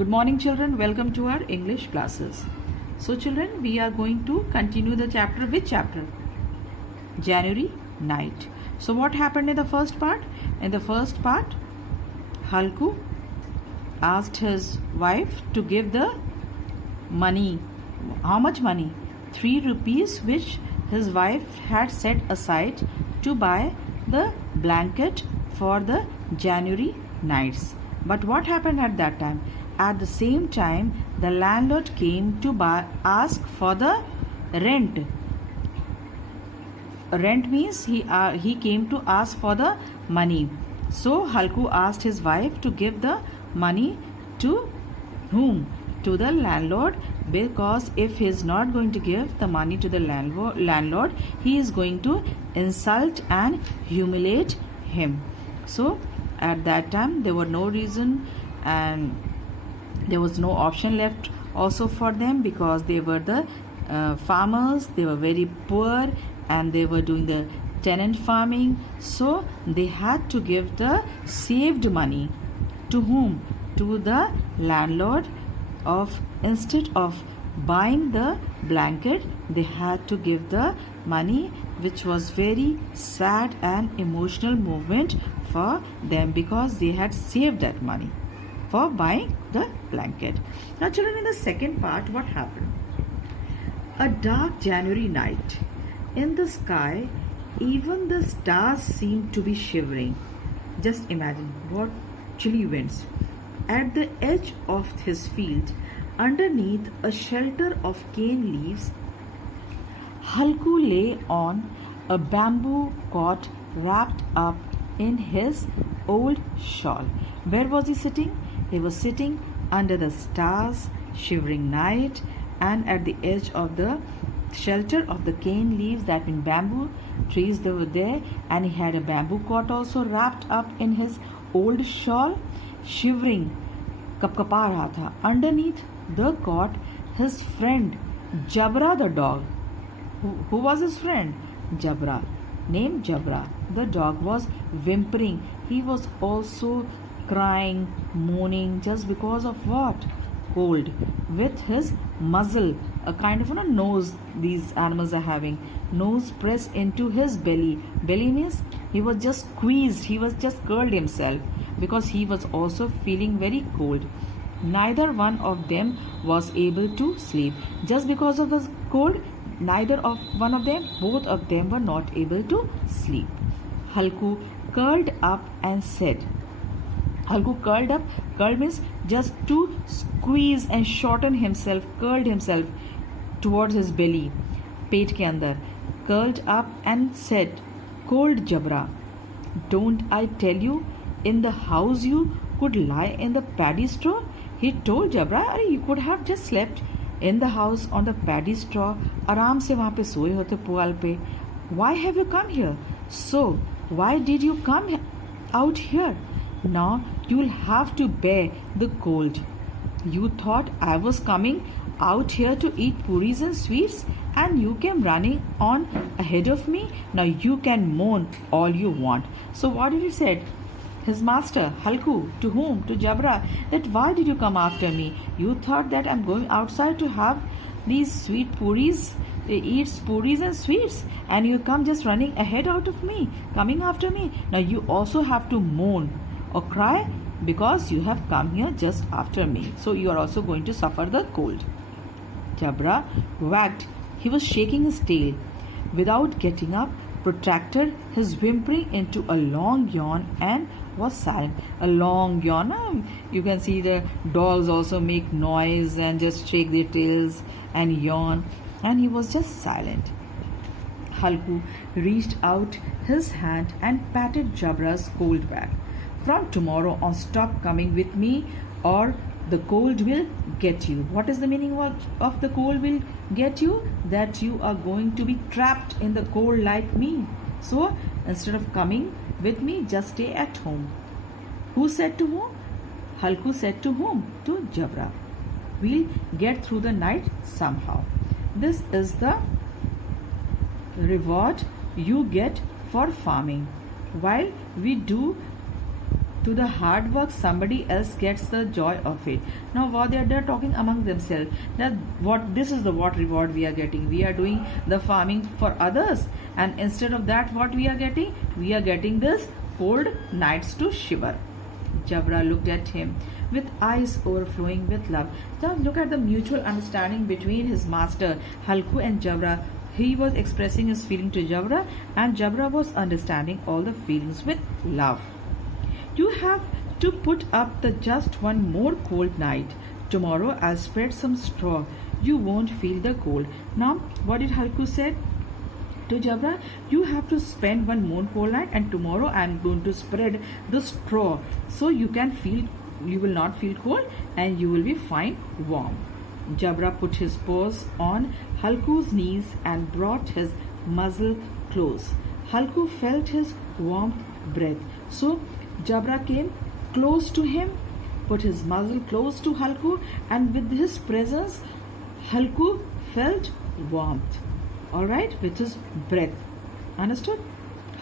Good morning children, welcome to our English classes. So children, we are going to continue the chapter. Which chapter? January night. So what happened in the first part? In the first part, Halku asked his wife to give the money. How much money? 3 rupees which his wife had set aside to buy the blanket for the January nights. But what happened at that time? At the same time, the landlord came to ask for the rent. Rent means he came to ask for the money. So Halku asked his wife to give the money to whom? To the landlord, because if he is not going to give the money to the landlord, he is going to insult and humiliate him. So at that time there was no reason and there was no option left also for them, because they were the farmers. They were very poor and they were doing the tenant farming. So they had to give the saved money to whom? To the landlord. Instead of buying the blanket, they had to give the money, which was very sad and emotional moment for them, because they had saved that money for buying the blanket. Now children, in the second part, what happened? A dark January night. In the sky, even the stars seemed to be shivering. Just imagine what chilly winds. At the edge of his field, underneath a shelter of cane leaves, Halku lay on a bamboo cot wrapped up in his old shawl. Where was he sitting? He was sitting under the stars, shivering night, and at the edge of the shelter of the cane leaves, that mean bamboo trees, they were there, and he had a bamboo cot also wrapped up in his old shawl, shivering, kapkapa raha tha. Underneath the cot, his friend Jabra the dog. Who was his friend? Jabra, named Jabra. The dog was whimpering. He was also crying, moaning, just because of what? Cold. With his muzzle, a kind of nose these animals are having, nose pressed into his belly. Belly means he was just squeezed, he was just curled himself, because he was also feeling very cold. Neither one of them was able to sleep. Just because of the cold, neither of one of them, both of them were not able to sleep. Halku curled up and said, Halku curled up. Curled means just to squeeze and shorten himself, curled himself towards his belly, पेट के अंदर. Curled up and said, Cold Jabra, don't I tell you, in the house you could lie in the paddy straw? He told Jabra, you could have just slept in the house on the paddy straw. आराम से वहाँ पे सोए होते पुआल पे. Why have you come here? So, why did you come out here? Now you'll have to bear the cold. You thought I was coming out here to eat puris and sweets, and you came running on ahead of me. Now you can moan all you want. So what did he say? His master, Halku, to whom? To Jabra, that why did you come after me? You thought that I'm going outside to have these sweet puris, eat puris and sweets, and you come just running ahead out of me, coming after me. Now you also have to moan or cry, because you have come here just after me. So you are also going to suffer the cold. Jabra wagged. He was shaking his tail. Without getting up, protracted his whimpering into a long yawn and was silent. A long yawn. You can see the dogs also make noise and just shake their tails and yawn. And he was just silent. Halku reached out his hand and patted Jabra's cold back. From tomorrow on, stop coming with me, or the cold will get you. What is the meaning of the cold will get you? That you are going to be trapped in the cold like me. So instead of coming with me, just stay at home. Who said to whom? Halku said to whom? To Jabra. We'll get through the night somehow. This is the reward you get for farming. While we do to the hard work, somebody else gets the joy of it. Now what they're talking among themselves, that what this is the what reward we are getting. We are doing the farming for others, and instead of that, what we are getting? We are getting this cold nights to shiver. Jabra looked at him with eyes overflowing with love. Now look at the mutual understanding between his master Halku and Jabra. He was expressing his feeling to Jabra, and Jabra was understanding all the feelings with love. You have to put up the just one more cold night. Tomorrow I'll spread some straw. You won't feel the cold. Now, what did Halku say to Jabra? You have to spend one more cold night, and tomorrow I'm going to spread the straw so you will not feel cold and you will be fine warm. Jabra put his paws on Halku's knees and brought his muzzle close. Halku felt his warm breath. So Jabra came close to him, put his muzzle close to Halku, and with his presence, Halku felt warmth. Alright, with his breath. Understood?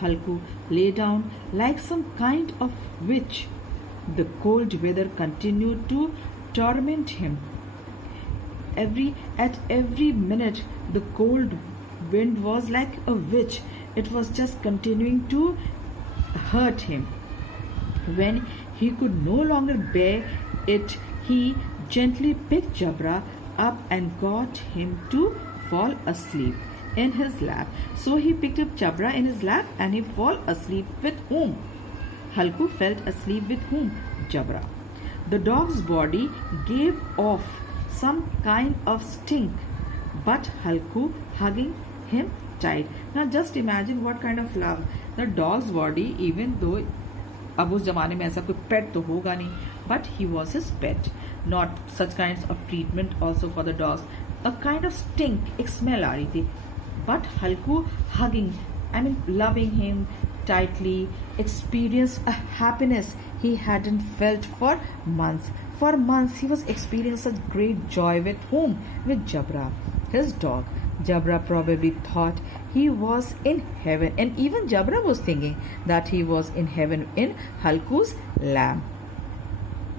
Halku lay down like some kind of witch. The cold weather continued to torment him. At every minute, the cold wind was like a witch. It was just continuing to hurt him. When he could no longer bear it, he gently picked Jabra up and got him to fall asleep in his lap. So he picked up Jabra in his lap and he fell asleep with whom? Halku fell asleep with whom? Jabra. The dog's body gave off some kind of stink, but Halku hugging him tight. Now just imagine what kind of love. The dog's body, even though अब उस जमाने में ऐसा कोई पेट तो होगा नहीं, but he was his pet. Not such kinds of treatment also for the dogs. A kind of stink, एक smell आ रही थी. But Halku hugging, loving him tightly, experienced a happiness he hadn't felt for months. For months he was experiencing such great joy with whom? With Jabra, his dog. Jabra probably thought he was in heaven, and even Jabra was thinking that he was in heaven in Halku's lap,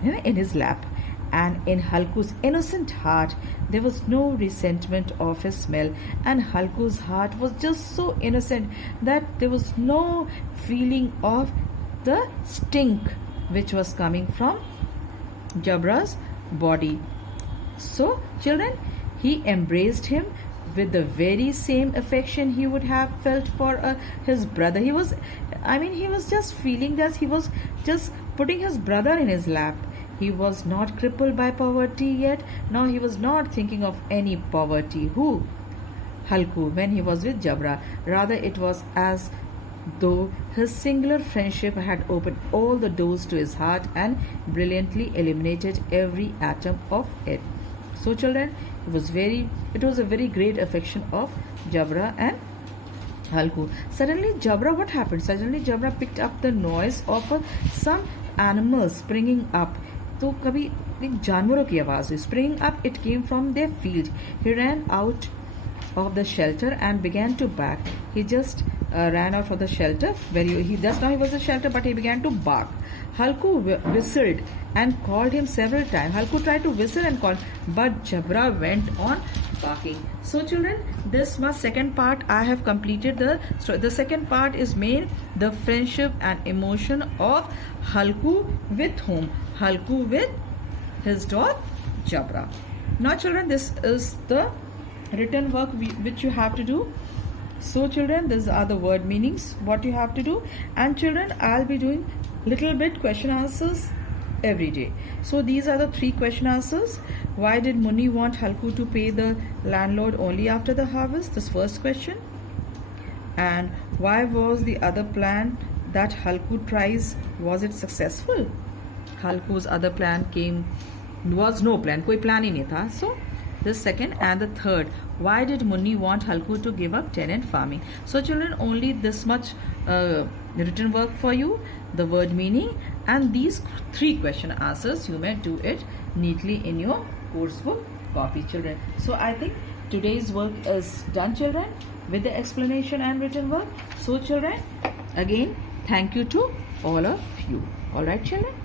in his lap. And in Halku's innocent heart there was no resentment of his smell, and Halku's heart was just so innocent that there was no feeling of the stink which was coming from Jabra's body. So children, he embraced him with the very same affection he would have felt for his brother. He was just feeling that he was just putting his brother in his lap. He was not crippled by poverty yet. No, he was not thinking of any poverty. Who? Halku, when he was with Jabra. Rather, it was as though his singular friendship had opened all the doors to his heart and brilliantly eliminated every atom of it. So children, it was a very great affection of Jabra and Halku. Suddenly Jabra, what happened? Suddenly Jabra picked up the noise of some animals springing up. तो कभी एक जानवरों की आवाज हुई. Springing up, it came from their field. He ran out of the shelter and began to bark. He just ran out of the shelter. He just now he was a shelter, but he began to bark. Halku whistled and called him several times. Halku tried to whistle and call, but Jabra went on barking. So children, this was second part. I have completed the story. The second part is made the friendship and emotion of Halku with whom? Halku with his dog Jabra. Now children, this is the written work which you have to do. So children, these are the word meanings what you have to do, and children, I'll be doing little bit question answers every day. So these are the 3 question answers. Why did Muni want Halku to pay the landlord only after the harvest? This first question. And why was the other plan that Halku tries, was it successful? Halku's other plan was no plan, कोई plan ही नहीं था. So the second. And the third, why did Muni want Halku to give up tenant farming? So children, only this much written work for you, the word meaning, and these 3 question answers. You may do it neatly in your course book copy, children. So I think today's work is done, children, with the explanation and written work. So children, again, thank you to all of you. All right, children?